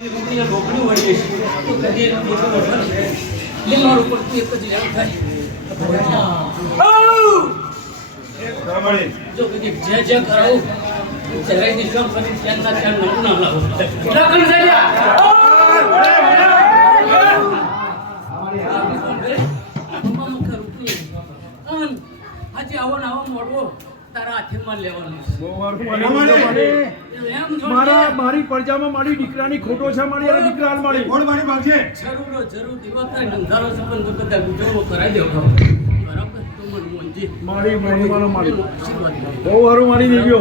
આજે આવો ને આવો મોડવો તારા હાથમાં લેવાનું મારી પ્રજામાં મારી દીકરાની ખોટો છે મારી આ દીકરા હાલ મારી કોણ મારી માંગશે જરૂર દીવા નંધારો સંબંધ બધા ગુજારો કરાવી દેવો બરાબર તો મને મોંજી મારી બહુ હારું મારી દેજો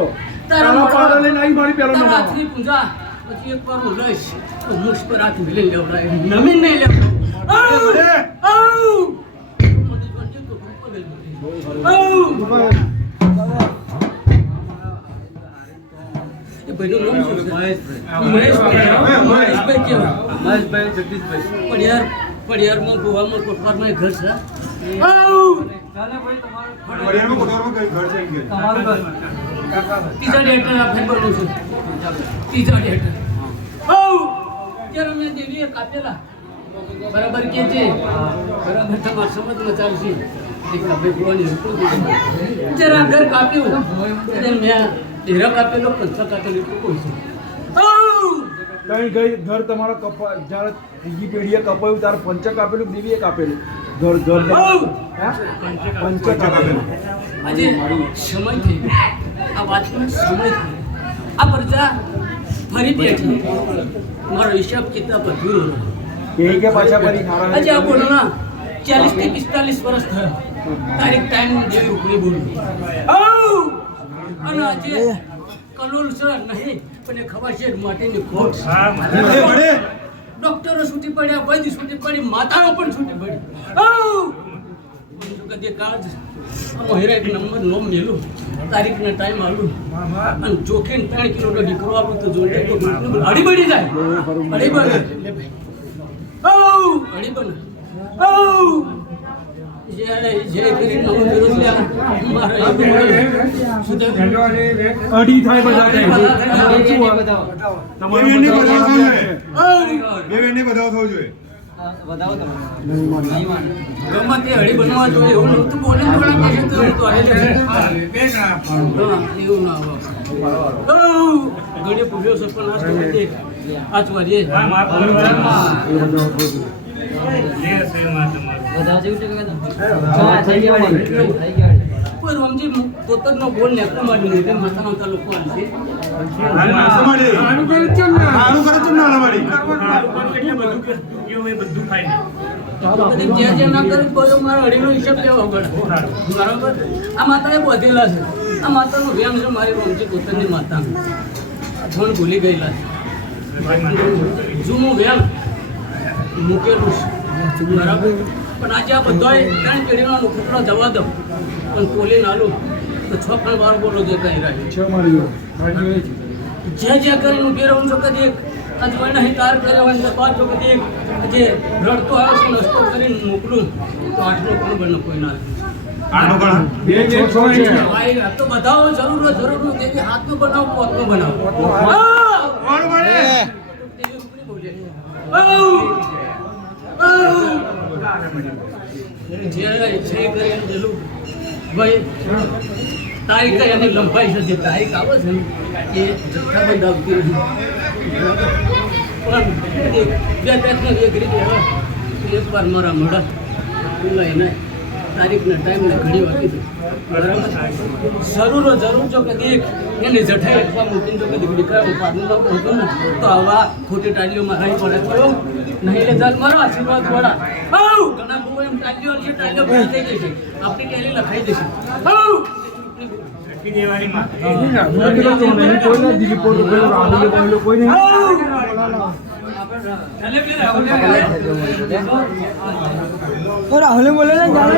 તારા પાડા લઈને આવી મારી પેલો તારા હાથની પૂજા પછી એક વાર હું લઈશ તો મુશ પર હાથ મિલી લેવડાય નમીન નહીં લેવડાય કાપેલા બરાબર કે છે બરાબર તમારે સમજમાં ચાલશે જરા ઘર કાપ્યું મેં ઢેરા કાપેલો પંચા કાપેલો કોઈ કઈ ગઈ ઘર તમારા કપા જ્યારે ત્રીજી પેઢીએ કપાયું ત્યારે પંચા કાપેલું દેવીએ કાપેલું ઘર ઘર પંચા કાપેલું આજે સમય થઈ ગયો આ વાતનો સમય થઈ આ પ્રજા ફરી બેઠી મારો હિસાબ કિતાબ અધૂરો કે પાછા ફરી આજે આ બોલના 40 થી 45 વર્ષ થયા તારીખ ટાઈમ જેવી ઉપરી બોલું અને આજે કલોલ સર નહીં પણ એ ખબર છે માટેની ખોટ ડોક્ટરો છૂટી પડ્યા વૈદ્ય છૂટી પડી માતાઓ પણ છૂટી પડી કદી કાળ હેરા એક નંબર નોમ મેલું તારીખને ટાઈમ આલું અને ચોખીને 3 કિલોનો દીકરો આપણું તો જોડે તો અડી બળી જાય અડી બને અડી બને અઢી થાય બધા પોતાનો બોલ નેકળો માંડી એટલે માતાનો તાલુકો આલશે જે ના કરે બોલો મારો અડીનો હિસાબ લેવો પડે બરાબર આ માતાએ બોધેલા છે આ માતાનો વ્યામ છે મારી રોમજી પોતાની માતા ધોન ભૂલી ગયેલા છે જૂનું વ્યામ મૂકેલું છે બરાબર પણ આજે આ બધાએ 3 પેઢીનો નોકરો જવા દો પણ ટોલી નાલું તો 6 વાર બોલો જે કઈ રહ્યું જે કરીને ઉભી રહું છું કદી અજવાય નહીં તાર કરે હોય તો પાછો કદી જે રડતો આવે છે નસ્તો કરીને મોકલું તો 8નો કોણ બને કોઈ ના તો બધાઓ જરૂર દેવી હાથનો બનાવો પોતનો બનાવો તારીખ એની લંબાઈ છે તારીખ આવે છે એ જથ્થાબંધ આવતી નથી પણ બે તારીખનો એક રીતે એક વાર મારા મળા લઈને તારીખના ટાઈમને ઘણી વાર કીધું બરાબર જરૂર જો કદી એની જઠાઈ અથવા મૂકીને જો કદી દીકરા પાડનું હતું ને તો આવા ખોટી ટાળીઓમાં રહી પડે તો નહીં એટલે ચાલ મારો આશીર્વાદ થોડા ઘણા બહુ એમ ટાળીઓ છે ટાળીઓ ભૂલી થઈ જશે આપણી ટેલી લખાઈ જશે राहुल बोले ना जाना